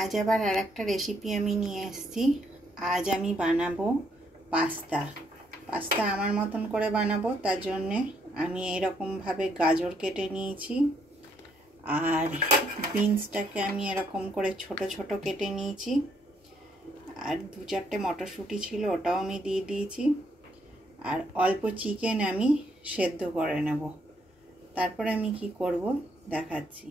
আজ আবার আর একটা রেসিপি আমি নিয়ে এসেছি। আজ আমি বানাবো পাস্তা। আমার মতন করে বানাবো, তার জন্যে আমি এরকমভাবে গাজর কেটে নিয়েছি, আর বিনসটাকে আমি এরকম করে ছোট ছোট কেটে নিয়েছি, আর 2-4টে মটরশুঁটি ছিল ওটাও আমি দিয়ে দিয়েছি, আর অল্প চিকেন আমি সেদ্ধ করে নেব। তারপরে আমি কি করব দেখাচ্ছি।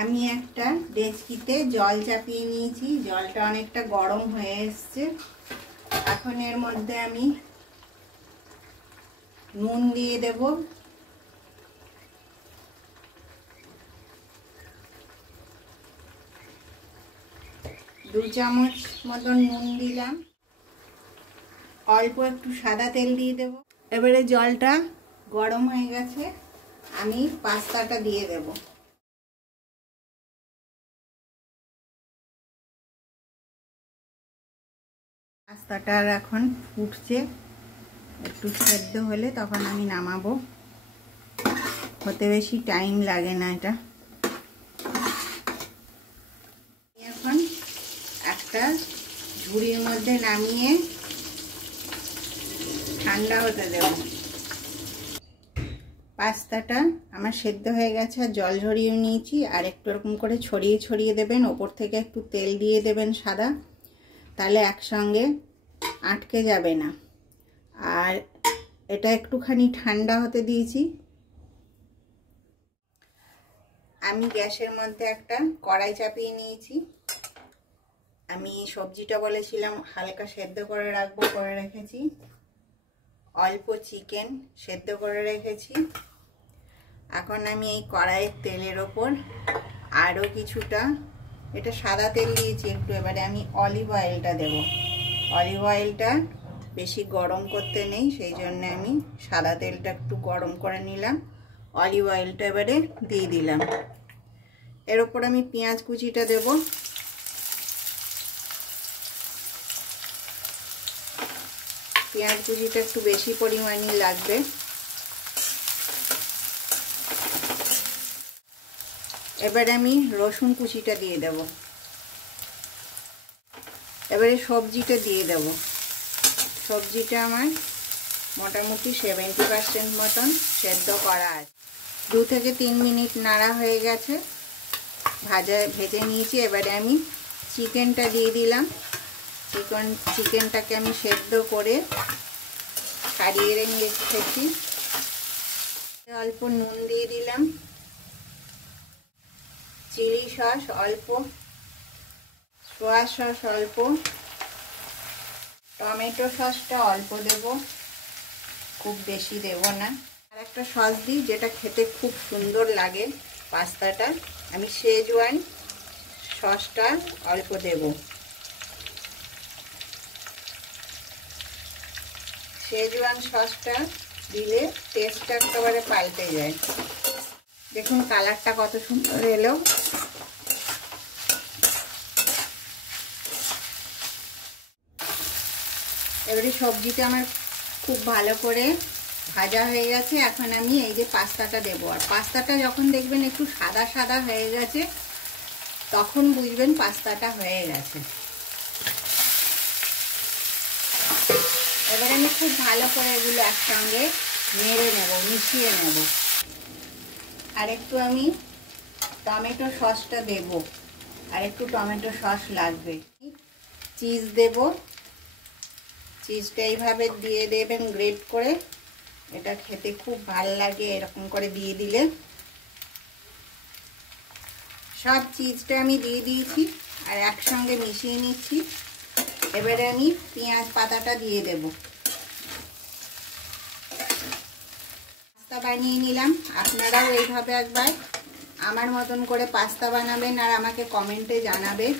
আমি একটা ডেচকিতে জল চাপিয়ে নিয়েছি, জলটা অনেকটা গরম হয়ে এসছে। এখন এর মধ্যে আমি নুন দিয়ে দেব, দু চামচ মতন নুন দিলাম, অল্প একটু সাদা তেল দিয়ে দেব। এবারে জলটা গরম হয়ে গেছে, আমি পাস্তাটা দিয়ে দেব। পাস্তাটা এখন ফুটছে, একটু সেদ্ধ হলে তখন আমি নামাবো, হতে বেশি টাইম লাগে না এটা। এখন একটা ঝুড়ির মধ্যে নামিয়ে ঠান্ডা হতে দেব। পাস্তাটা আমার সেদ্ধ হয়ে গেছে, আর জল ঝরিয়ে নিয়েছি, আর একটু এরকম করে ছড়িয়ে ছড়িয়ে দেবেন, ওপর থেকে একটু তেল দিয়ে দেবেন সাদা, তাহলে একসঙ্গে আটকে যাবে না। আর এটা একটুখানি ঠান্ডা হতে দিয়েছি। আমি গ্যাসের মধ্যে একটা কড়াই চাপিয়ে নিয়েছি। আমি সবজিটা বলেছিলাম হালকা সেদ্ধ করে রাখবো, করে রেখেছি। অল্প চিকেন সেদ্ধ করে রেখেছি। এখন আমি এই কড়াইয়ের তেলের ওপর আরও কিছুটা, এটা সাদা তেল দিয়েছি একটু, এবারে আমি অলিভ অয়েলটা দেব। অলিভ অয়েলটা বেশি গরম করতে নেই, সেই জন্য আমি সাদা তেলটা একটু গরম করে নিলাম। অলিভ অয়েলটা এবারে দিয়ে দিলাম। এর ওপর আমি পেঁয়াজ কুচিটা দেব। পেঁয়াজ কুচিটা একটু বেশি পরিমাণে লাগবে। এবারে আমি রসুন কুচিটা দিয়ে দেব। এবারে সবজিটা দিয়ে দেব। সবজিটা আমার মোটামুটি 70% মতন সেদ্ধ করা আছে। 2 থেকে 3 মিনিট নাড়া হয়ে গেছে, ভেজে নিয়েছি। এবারে আমি চিকেনটা দিয়ে দিলাম। চিকেনটাকে আমি সেদ্ধ করে ছাড়িয়ে রেখেছি। অল্প নুন দিয়ে দিলাম, চিলি সস অল্প, সোয়া সস অল্প, টমেটো সসটা অল্প দেব, খুব বেশি দেব না। আর একটা সস দিই যেটা খেতে খুব সুন্দর লাগে পাস্তাটা, আমি শেজওয়ান সসটা অল্প দেব। শেজওয়ান সসটা দিলে টেস্টটা একেবারে পাল্টে যায়। দেখুন কালারটা কত সুন্দর এলো। এবারে সবজিটা আমার খুব ভালো করে ভাজা হয়ে গেছে। এখন আমি এই যে পাস্তাটা দেবো, আর পাস্তাটা যখন দেখবেন একটু সাদা সাদা হয়ে গেছে তখন বুঝবেন পাস্তাটা হয়ে গেছে। এবারে আমি খুব ভালো করে এগুলো একসঙ্গে নেড়ে নেব, মিশিয়ে নেব। আর একটু আমি টমেটো সসটা দেব, আর একটু টমেটো সস লাগবে। চিজ দেব, চিজটা এইভাবে দিয়ে দেবেন গ্রেট করে, এটা খেতে খুব ভালো লাগে এরকম করে দিয়ে দিলে। সব চিজটা আমি দিয়ে দিয়েছি আর একসঙ্গে মিশিয়ে নিচ্ছি। এবারে আমি পেঁয়াজ পাতাটা দিয়ে দেব। পাস্তা বানিয়ে নিলাম। আপনারাও এইভাবে একবার আমার মতন করে পাস্তা বানাবেন আর আমাকে কমেন্টে জানাবেন।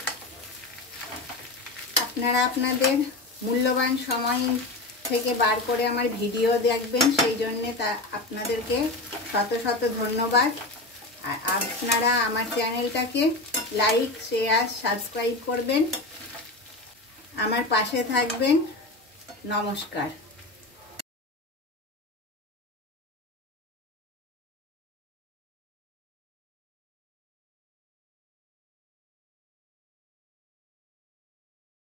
আপনারা আপনাদের মূল্যবান সময় থেকে বার করে আমার ভিডিও দেখবেন, সেই জন্যে আপনাদেরকে শত শত ধন্যবাদ। আর আপনারা আমার চ্যানেলটাকে লাইক, শেয়ার, সাবস্ক্রাইব করবেন, আমার পাশে থাকবেন। নমস্কার।